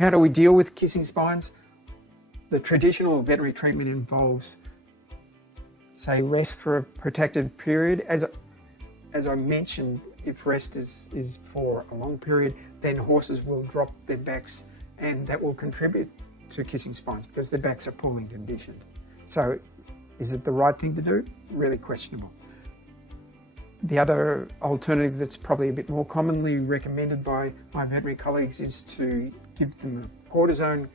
How do we deal with kissing spines? The traditional veterinary treatment involves, say, rest for a protected period. As I mentioned, if rest is for a long period, then horses will drop their backs, and that will contribute to kissing spines because their backs are poorly conditioned. So is it the right thing to do? Really questionable. The other alternative that's probably a bit more commonly recommended by my veterinary colleagues is to give them cortisone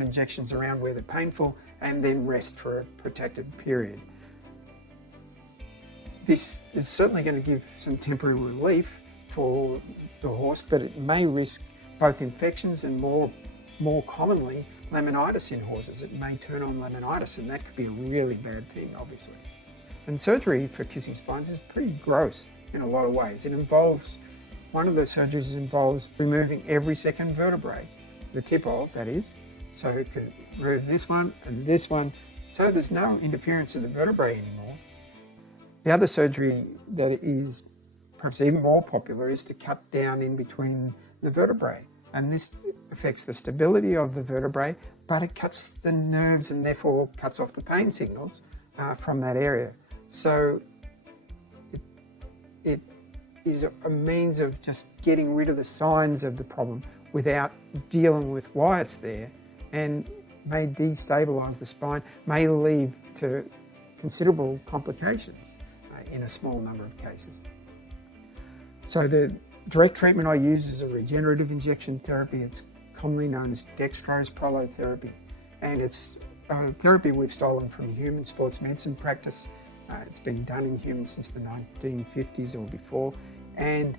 injections around where they're painful and then rest for a protected period. This is certainly going to give some temporary relief for the horse, but it may risk both infections and more commonly laminitis in horses. It may turn on laminitis, and that could be a really bad thing, obviously. And surgery for kissing spines is pretty gross in a lot of ways. One of the surgeries involves removing every second vertebrae, the tip of, that is. So it could remove this one and this one, so there's no interference of the vertebrae anymore. The other surgery that is perhaps even more popular is to cut down in between the vertebrae. And this affects the stability of the vertebrae, but it cuts the nerves and therefore cuts off the pain signals from that area. So it is a means of just getting rid of the signs of the problem without dealing with why it's there, and may destabilise the spine, may lead to considerable complications in a small number of cases. So the direct treatment I use is a regenerative injection therapy. It's commonly known as Dextrose Prolotherapy, and it's a therapy we've stolen from human sports medicine practice. It's been done in humans since the 1950s or before, and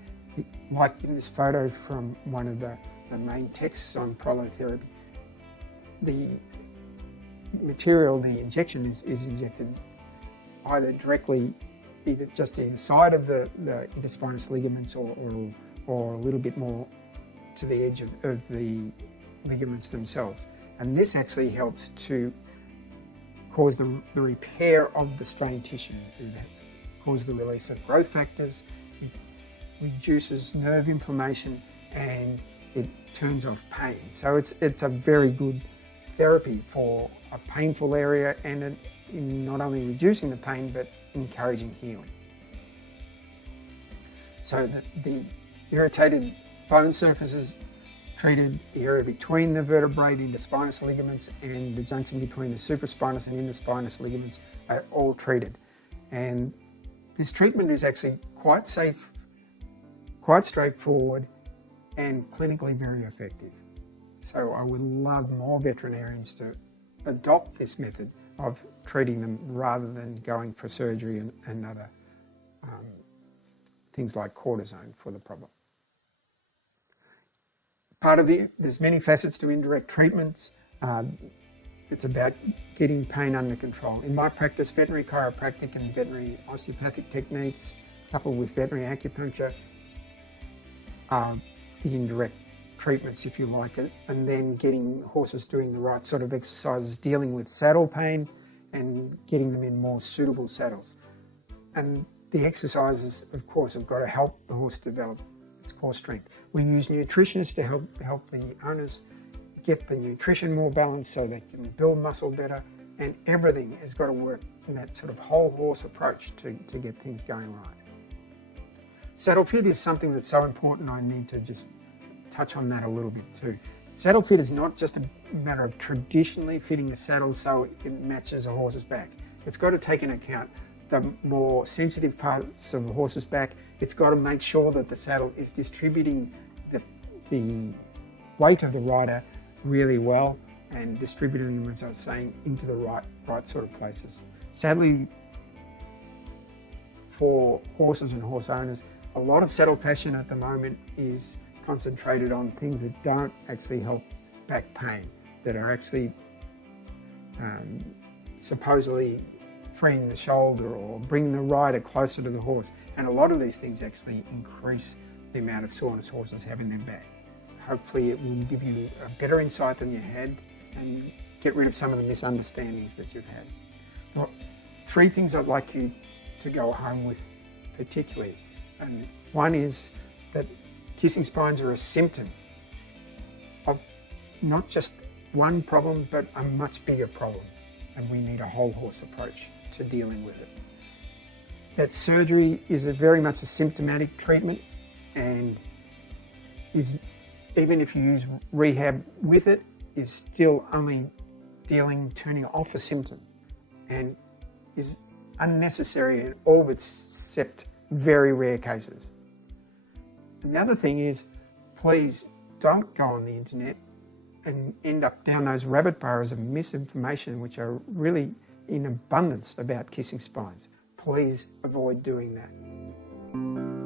like in this photo from one of the main texts on prolotherapy, the material, the injection is injected either directly, either just inside of the interspinous ligaments or a little bit more to the edge of the ligaments themselves. And this actually helps to cause the repair of the strained tissue. It causes the release of growth factors, it reduces nerve inflammation, and it turns off pain. So it's a very good therapy for a painful area, and in not only reducing the pain but encouraging healing. So the irritated bone surfaces treated, the area between the vertebrae, the interspinous ligaments, and the junction between the supraspinous and interspinous ligaments are all treated. And this treatment is actually quite safe, quite straightforward, and clinically very effective. So I would love more veterinarians to adopt this method of treating them rather than going for surgery and other things like cortisone for the problem. There's many facets to indirect treatments. It's about getting pain under control. In my practice, veterinary chiropractic and veterinary osteopathic techniques, coupled with veterinary acupuncture, are the indirect treatments, if you like it, and then getting horses doing the right sort of exercises, dealing with saddle pain and getting them in more suitable saddles. And the exercises, of course, have got to help the horse develop its core strength. We use nutritionists to help the owners get the nutrition more balanced so they can build muscle better, and everything has got to work in that sort of whole horse approach to get things going right. Saddle fit is something that's so important, I need to just touch on that a little bit too. Saddle fit is not just a matter of traditionally fitting the saddle so it matches a horse's back. It's got to take into account the more sensitive parts of the horse's back. It's got to make sure that the saddle is distributing the weight of the rider really well and distributing them, as I was saying, into the right sort of places. Sadly, for horses and horse owners, a lot of saddle fashion at the moment is concentrated on things that don't actually help back pain, that are actually supposedly freeing the shoulder or bringing the rider closer to the horse. And a lot of these things actually increase the amount of soreness horses have in their back. Hopefully it will give you a better insight than you had and get rid of some of the misunderstandings that you've had. Well, 3 things I'd like you to go home with particularly. And one is that kissing spines are a symptom not just one problem, but a much bigger problem. And we need a whole horse approach to dealing with it. That surgery is very much a symptomatic treatment, and is, even if you use rehab with it, is still only turning off a symptom, and is unnecessary in all but except very rare cases. And the other thing is, please don't go on the internet and end up down those rabbit burrows of misinformation, which are really in abundance about kissing spines. Please avoid doing that.